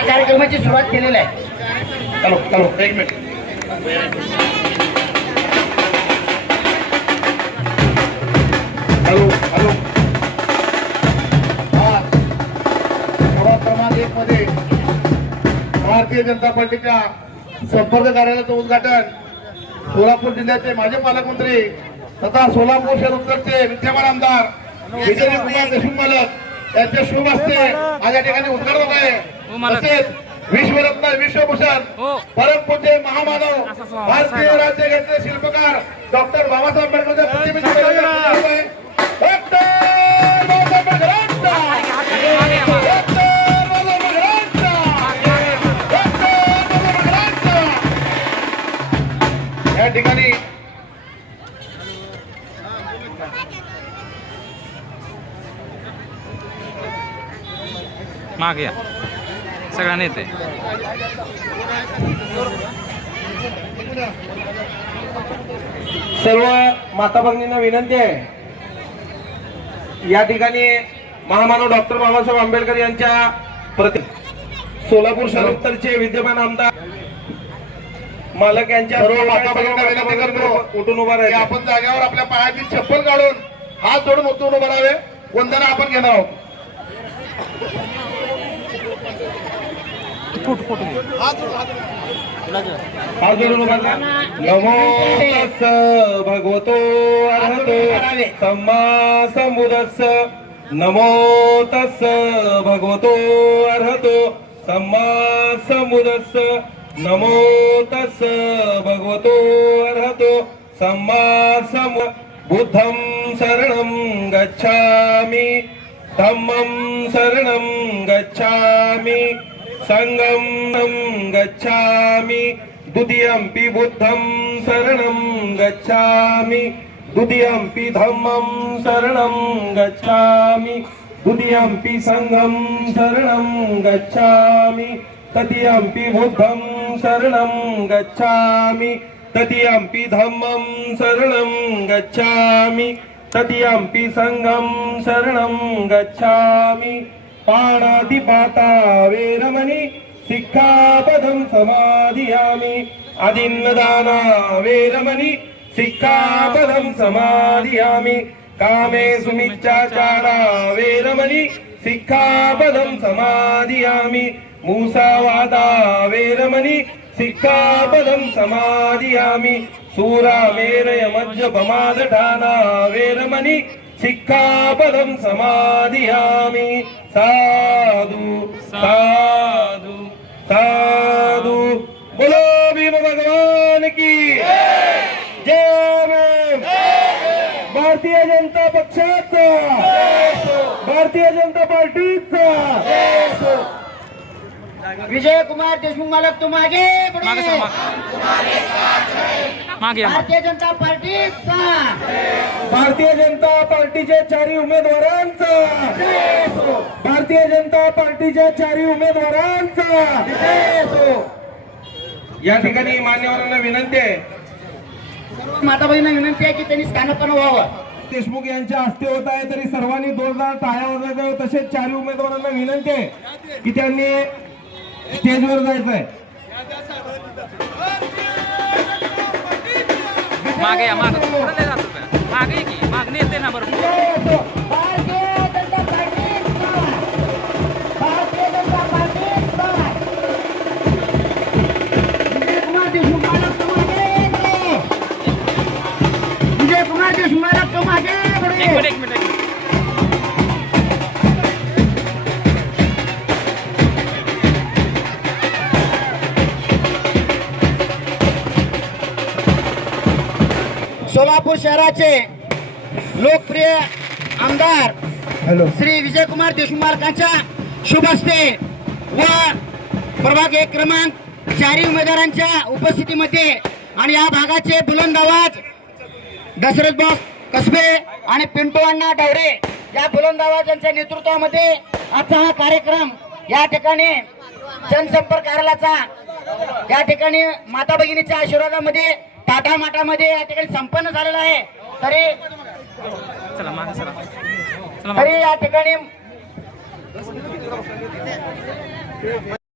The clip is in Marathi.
या कार्यक्रमाची सुरुवात केलेली आहे. चलो चलो एक मिनिट. Hello hello. प्रभाग क्रमांक 1 मध्ये भारतीय जनता पार्टीच्या संपर्क कार्यालयाचं उद्घाटन सोलापूर जिल्ह्याचे माजी पालकमंत्री तथा सोलापूर शहर उत्तरचे विद्यमान आमदार विजय कुमार देशमुख मालक यांच्या शुभ हस्ते आज या ठिकाणी उद्घाटन होत आहे. तसेच विश्वरत्न विश्वभूषण परमपूज्य महामानव भारतीय राज्यघटनेचे शिल्पकार डॉक्टर बाबासाहेब आंबेडकरांच्या प्रतिमेची या ठिकाणी मागे या सगळ्यांना येते. सर्व माता भगिनींना विनंती आहे, या ठिकाणी महामानव डॉक्टर बाबासाहेब आंबेडकर यांच्या प्रति सोलापूर शहर उत्तरचे विद्यमान आमदार मालक यांच्या सर्व माता भगिनींना विनंती करतो उठून उभा राहा. आपण जागेवर आपल्या पायाची चप्पल काढून हात जोडून उठून उभा राहावे. वंदना आपण घेणार आहोत. हात जोडून उभा राहा. नमो तस्स भगवतो अरहतो सम्मा संबुद्धस्स. नमो तस्स भगवतो अरहतो सम्मा संबुद्धस्स. नमो तस्स भगवतो अरहतो सम्मा संबुद्धस्स. बुद्धं शरणं गच्छामि, धम्मं शरणं गच्छामि, संघं गच्छामि, द्वितीयंपि बुद्धं शरणं गच्छामि, द्वितीयंपि धम्मं शरणं गच्छामि, द्वितीयंपि संघं शरणं गच्छामि, तृतीयंपि बुद्धं शरणं गच्छामि, तृतीयंपि धम्मं शरणं गच्छामि, तृतीयंपि संघं शरणं गच्छामि. पाणातिपाता वेरमणि सिक्खापदं समादियामि. अदिन्नदाना वेरमणि सिक्खापदं समादियामि. कामेषु मिच्छाचारा वेरमणि सिक्खापदं समादियामि. मूसावादा वेरमणि सिक्खापदं समादियामि. सूरामेरय मज्जपमादठाना वेरमणि सिक्खापदं समादियामि. साधु साधु साधु. बोलो भीम भगवान की जय. भारतीय जनता पक्षाचा, भारतीय जनता पार्टीचा विजय कुमार देशमुख मालक तुम आगे बढ़ो. मागे या. भारतीय जनता पार्टीचा, भारतीय जनता पार्टीच्या चारही उमेदवारांचा, भारतीय जनता पार्टीच्या चारही उमेदवारांचा. या ठिकाणी मान्यवरांना विनंती आहे, माता बहिणींना विनंती आहे की त्यांनी स्थानापन्न व्हावं. देशमुख यांच्या हस्ते होत आहे तरी सर्वांनी जोरदार टाळ्या वाजवायच्या. तसेच चारही उमेदवारांना विनंती आहे की त्यांनी स्टेजवर जायचंय. मागे या. मागे पुढे नाही जात का? मागे की मागणी येते ना बरोबर. भारतीय जनता पार्टीचा, भारतीय जनता पार्टीचा. विजय कुमार देशमुख मालक तुम आगे बढ़ो. विजय कुमार देशमुख मालक तुम आगे बढ़ो. एक मिनिट एक मिनिट. सोलापूर शहराचे लोकप्रिय आमदार श्री विजय कुमार देशमुख मालकांच्या शुभ हस्ते व प्रभाग 1 क्रमांक 4 उमेदवारांच्या उपस्थितीमध्ये आणि या भागाचे बुलंद आवाज दशरथ बॉस कसबे आणि पिंटू अण्णा डावरे या बुलंद आवाजांच्या नेतृत्वामध्ये आजचा हा कार्यक्रम या ठिकाणी जनसंपर्क कार्यालयाचा या ठिकाणी माता भगिनीच्या आशीर्वादामध्ये टाटामाटामध्ये या ठिकाणी संपन्न झालेला आहे. चला मागे चला. तरी या ठिकाणी